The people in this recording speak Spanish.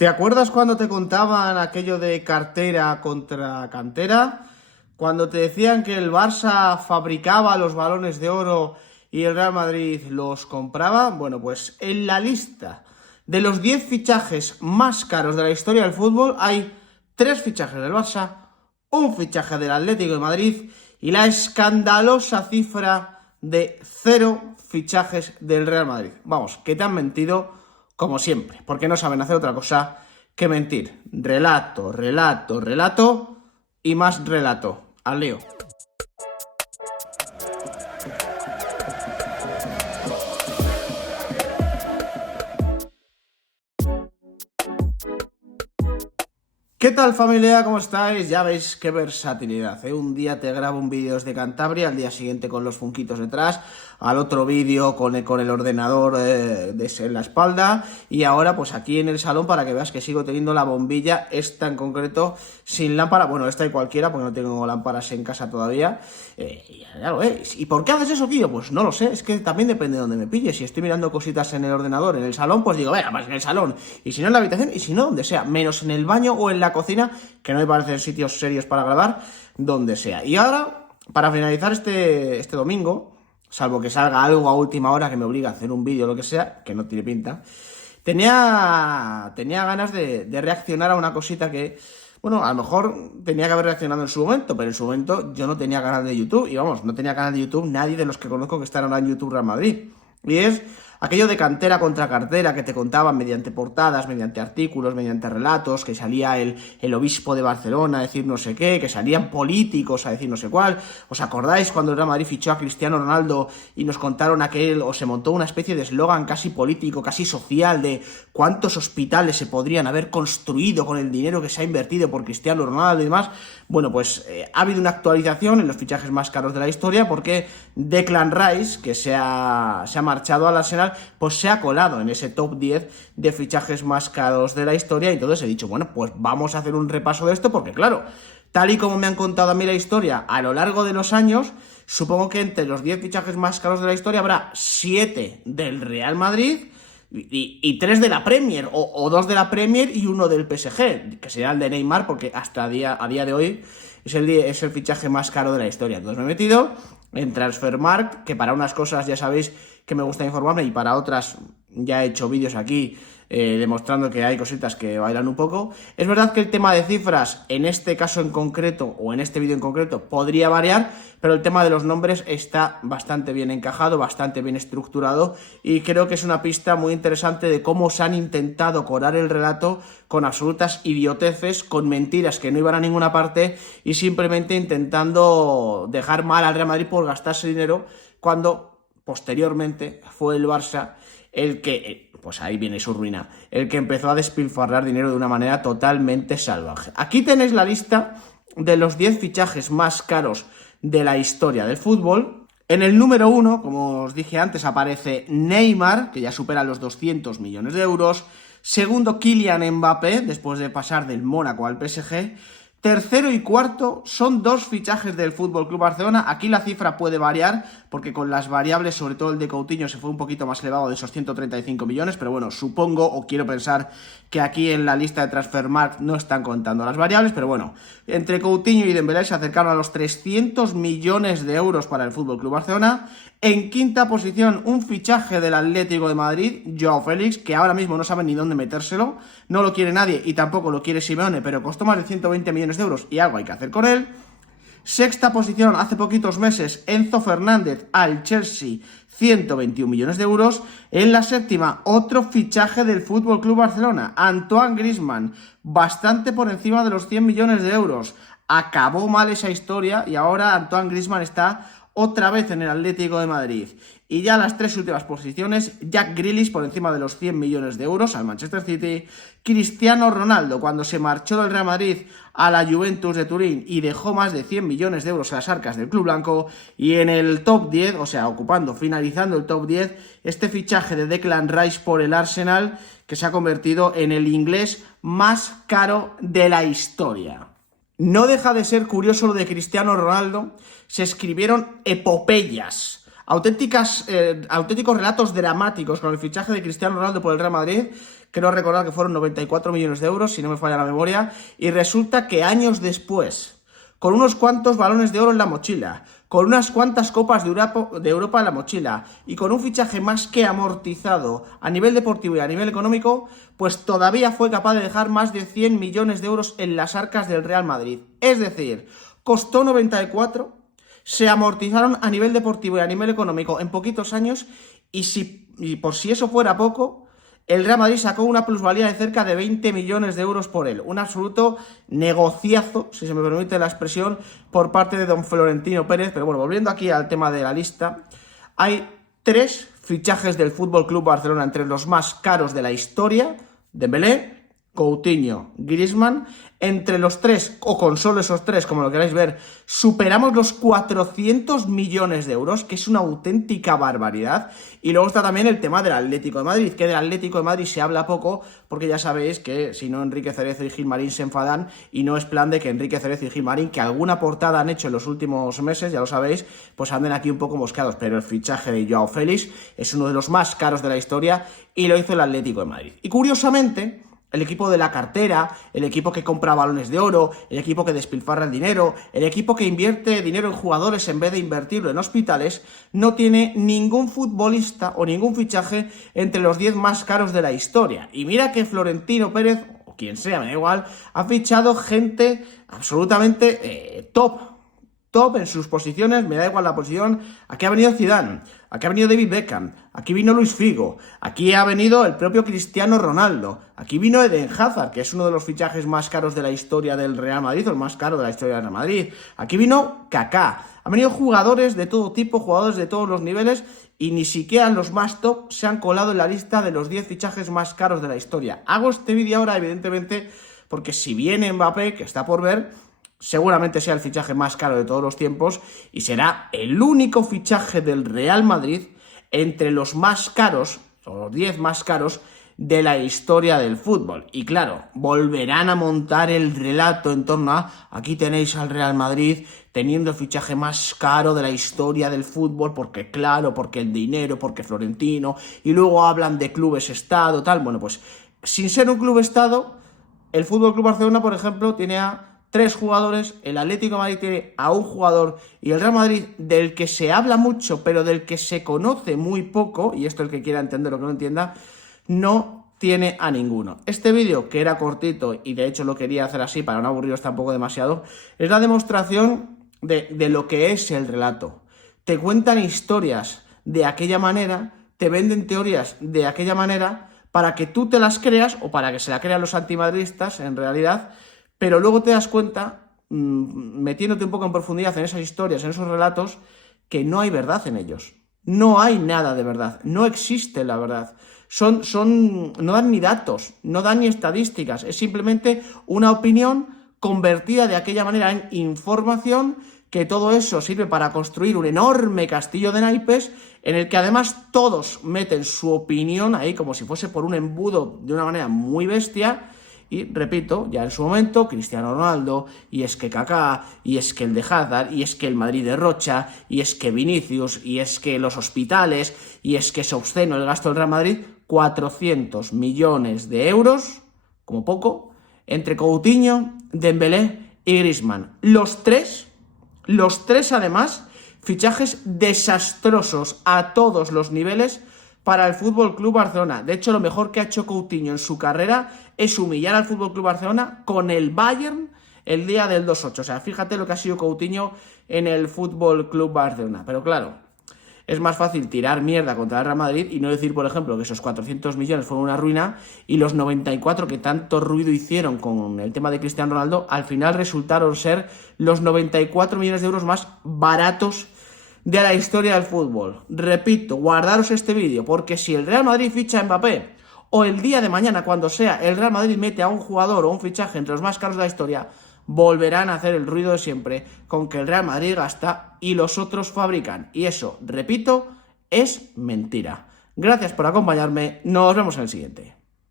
¿Te acuerdas cuando te contaban aquello de cartera contra cantera? Cuando te decían que el Barça fabricaba los balones de oro y el Real Madrid los compraba. Bueno, pues en la lista de los 10 fichajes más caros de la historia del fútbol hay 3 fichajes del Barça, un fichaje del Atlético de Madrid y la escandalosa cifra de 0 fichajes del Real Madrid. Vamos, que te han mentido como siempre, porque no saben hacer otra cosa que mentir. Relato, relato, relato y más relato. Al lío. ¿Qué tal, familia? ¿Cómo estáis? Ya veis qué versatilidad, ¿eh? Un día te grabo un vídeo desde Cantabria, al día siguiente con los funquitos detrás, al otro vídeo con el ordenador en la espalda, y ahora pues aquí en el salón para que veas que sigo teniendo la bombilla, esta en concreto, sin lámpara. Bueno, esta y cualquiera, porque no tengo lámparas en casa todavía. Ya lo veis. ¿Y por qué haces eso, tío? Pues no lo sé, es que también depende de dónde me pilles. Si estoy mirando cositas en el ordenador, en el salón, pues digo, venga, pues en el salón. Y si no en la habitación, y si no, donde sea, menos en el baño o en la cocina, que no me parecen sitios serios para grabar, donde sea. Y ahora, para finalizar este domingo, salvo que salga algo a última hora que me obliga a hacer un vídeo o lo que sea, que no tiene pinta, tenía ganas de reaccionar a una cosita que, bueno, a lo mejor tenía que haber reaccionado en su momento, pero en su momento yo no tenía canal de YouTube, y vamos, no tenía canal de YouTube nadie de los que conozco que están ahora en YouTube Real Madrid. Y es aquello de cantera contra cartera que te contaban mediante portadas, mediante artículos, mediante relatos, que salía el obispo de Barcelona a decir no sé qué, que salían políticos a decir no sé cuál. ¿Os acordáis cuando el Real Madrid fichó a Cristiano Ronaldo y nos contaron o se montó una especie de eslogan casi político, casi social, de cuántos hospitales se podrían haber construido con el dinero que se ha invertido por Cristiano Ronaldo y demás? Bueno, pues ha habido una actualización en los fichajes más caros de la historia, porque Declan Rice, que se ha marchado al Arsenal, pues se ha colado en ese top 10 de fichajes más caros de la historia. Y entonces he dicho, bueno, pues vamos a hacer un repaso de esto, porque claro, tal y como me han contado a mí la historia a lo largo de los años, supongo que entre los 10 fichajes más caros de la historia habrá 7 del Real Madrid y 3 de la Premier, o 2 de la Premier y 1 del PSG, que será el de Neymar, porque hasta a día de hoy es el fichaje más caro de la historia. Entonces me he metido en Transfermarkt, que para unas cosas ya sabéis que me gusta informarme, y para otras ya he hecho vídeos aquí demostrando que hay cositas que bailan un poco. Es verdad que el tema de cifras, en este caso en concreto, o en este vídeo en concreto, podría variar, pero el tema de los nombres está bastante bien encajado, bastante bien estructurado, y creo que es una pista muy interesante de cómo se han intentado corar el relato con absolutas idioteces, con mentiras que no iban a ninguna parte, y simplemente intentando dejar mal al Real Madrid por gastarse dinero, cuando posteriormente fue el Barça el que, pues ahí viene su ruina, el que empezó a despilfarrar dinero de una manera totalmente salvaje. Aquí tenéis la lista de los 10 fichajes más caros de la historia del fútbol. En el número 1, como os dije antes, aparece Neymar, que ya supera los 200 millones de euros. Segundo, Kylian Mbappé, después de pasar del Mónaco al PSG. Tercero y cuarto son 2 fichajes del FC Barcelona. Aquí la cifra puede variar, porque con las variables, sobre todo el de Coutinho, se fue un poquito más elevado de esos 135 millones, pero bueno, supongo o quiero pensar que aquí en la lista de Transfermarkt no están contando las variables, pero bueno, entre Coutinho y Dembélé se acercaron a los 300 millones de euros para el FC Barcelona. En quinta posición, un fichaje del Atlético de Madrid, Joao Félix, que ahora mismo no saben ni dónde metérselo, no lo quiere nadie y tampoco lo quiere Simeone, pero costó más de 120 millones de euros y algo hay que hacer con él. Sexta posición, hace poquitos meses, Enzo Fernández al Chelsea, 121 millones de euros. En la séptima, otro fichaje del FC Barcelona, Antoine Griezmann, bastante por encima de los 100 millones de euros. Acabó mal esa historia y ahora Antoine Griezmann está otra vez en el Atlético de Madrid. Y ya las 3 últimas posiciones, Jack Grealish por encima de los 100 millones de euros al Manchester City. Cristiano Ronaldo, cuando se marchó del Real Madrid a la Juventus de Turín y dejó más de 100 millones de euros a las arcas del club blanco. Y en el top 10, o sea, finalizando el top 10, este fichaje de Declan Rice por el Arsenal, que se ha convertido en el inglés más caro de la historia. No deja de ser curioso lo de Cristiano Ronaldo. Se escribieron epopeyas, auténticos relatos dramáticos con el fichaje de Cristiano Ronaldo por el Real Madrid, creo recordar que fueron 94 millones de euros, si no me falla la memoria, y resulta que años después, con unos cuantos balones de oro en la mochila, con unas cuantas copas de Europa en la mochila y con un fichaje más que amortizado a nivel deportivo y a nivel económico, pues todavía fue capaz de dejar más de 100 millones de euros en las arcas del Real Madrid. Es decir, costó 94, se amortizaron a nivel deportivo y a nivel económico en poquitos años y por si eso fuera poco, el Real Madrid sacó una plusvalía de cerca de 20 millones de euros por él. Un absoluto negociazo, si se me permite la expresión, por parte de don Florentino Pérez. Pero bueno, volviendo aquí al tema de la lista, hay 3 fichajes del FC Barcelona entre los más caros de la historia: Dembélé, Coutinho, Griezmann. Entre los 3, o con solo esos 3, como lo queráis ver, superamos los 400 millones de euros, que es una auténtica barbaridad. Y luego está también el tema del Atlético de Madrid, que del Atlético de Madrid se habla poco, porque ya sabéis que si no, Enrique Cerezo y Gilmarín se enfadan, y no es plan de que Enrique Cerezo y Gilmarín, que alguna portada han hecho en los últimos meses, ya lo sabéis, pues anden aquí un poco moscados. Pero el fichaje de Joao Félix es uno de los más caros de la historia, y lo hizo el Atlético de Madrid. Y curiosamente, el equipo de la cartera, el equipo que compra balones de oro, el equipo que despilfarra el dinero, el equipo que invierte dinero en jugadores en vez de invertirlo en hospitales, no tiene ningún futbolista o ningún fichaje entre los 10 más caros de la historia. Y mira que Florentino Pérez, o quien sea, me da igual, ha fichado gente absolutamente top en sus posiciones, me da igual la posición. Aquí ha venido Zidane, aquí ha venido David Beckham, aquí vino Luis Figo, aquí ha venido el propio Cristiano Ronaldo, aquí vino Eden Hazard, que es uno de los fichajes más caros de la historia del Real Madrid, o el más caro de la historia del Real Madrid. Aquí vino Kaká, han venido jugadores de todo tipo, jugadores de todos los niveles, y ni siquiera los más top se han colado en la lista de los 10 fichajes más caros de la historia. Hago este vídeo ahora, evidentemente, porque si viene Mbappé, que está por ver, seguramente sea el fichaje más caro de todos los tiempos y será el único fichaje del Real Madrid entre los más caros, o los 10 más caros de la historia del fútbol. Y claro, volverán a montar el relato en torno a: aquí tenéis al Real Madrid teniendo el fichaje más caro de la historia del fútbol, porque claro, porque el dinero, porque Florentino, y luego hablan de clubes estado, tal. Bueno, pues sin ser un club estado, el FC Barcelona, por ejemplo, tiene a 3 jugadores, el Atlético de Madrid tiene a 1 jugador, y el Real Madrid, del que se habla mucho, pero del que se conoce muy poco, y esto el que quiera entender o que no entienda, no tiene a ninguno. Este vídeo, que era cortito, y de hecho lo quería hacer así para no aburriros tampoco demasiado, es la demostración de lo que es el relato. Te cuentan historias de aquella manera, te venden teorías de aquella manera, para que tú te las creas, o para que se la crean los antimadridistas, en realidad. Pero luego te das cuenta, metiéndote un poco en profundidad en esas historias, en esos relatos, que no hay verdad en ellos. No hay nada de verdad. No existe la verdad. No dan ni datos, no dan ni estadísticas. Es simplemente una opinión convertida de aquella manera en información, que todo eso sirve para construir un enorme castillo de naipes, en el que además todos meten su opinión ahí como si fuese por un embudo de una manera muy bestia. Y repito, ya en su momento, Cristiano Ronaldo, y es que Kaká, y es que el de Hazard, y es que el Madrid de Rocha, y es que Vinicius, y es que los hospitales, y es que es obsceno el gasto del Real Madrid. 400 millones de euros, como poco, entre Coutinho, Dembélé y Griezmann. Los tres además, fichajes desastrosos a todos los niveles para el FC Barcelona. De hecho, lo mejor que ha hecho Coutinho en su carrera es humillar al FC Barcelona con el Bayern el día del 2-8. O sea, fíjate lo que ha sido Coutinho en el FC Barcelona. Pero claro, es más fácil tirar mierda contra el Real Madrid y no decir, por ejemplo, que esos 400 millones fueron una ruina, y los 94 que tanto ruido hicieron con el tema de Cristiano Ronaldo, al final resultaron ser los 94 millones de euros más baratos de la historia del fútbol. Repito, guardaros este vídeo, porque si el Real Madrid ficha a Mbappé, o el día de mañana, cuando sea, el Real Madrid mete a un jugador o un fichaje entre los más caros de la historia, volverán a hacer el ruido de siempre, con que el Real Madrid gasta y los otros fabrican. Y eso, repito, es mentira. Gracias por acompañarme, nos vemos en el siguiente.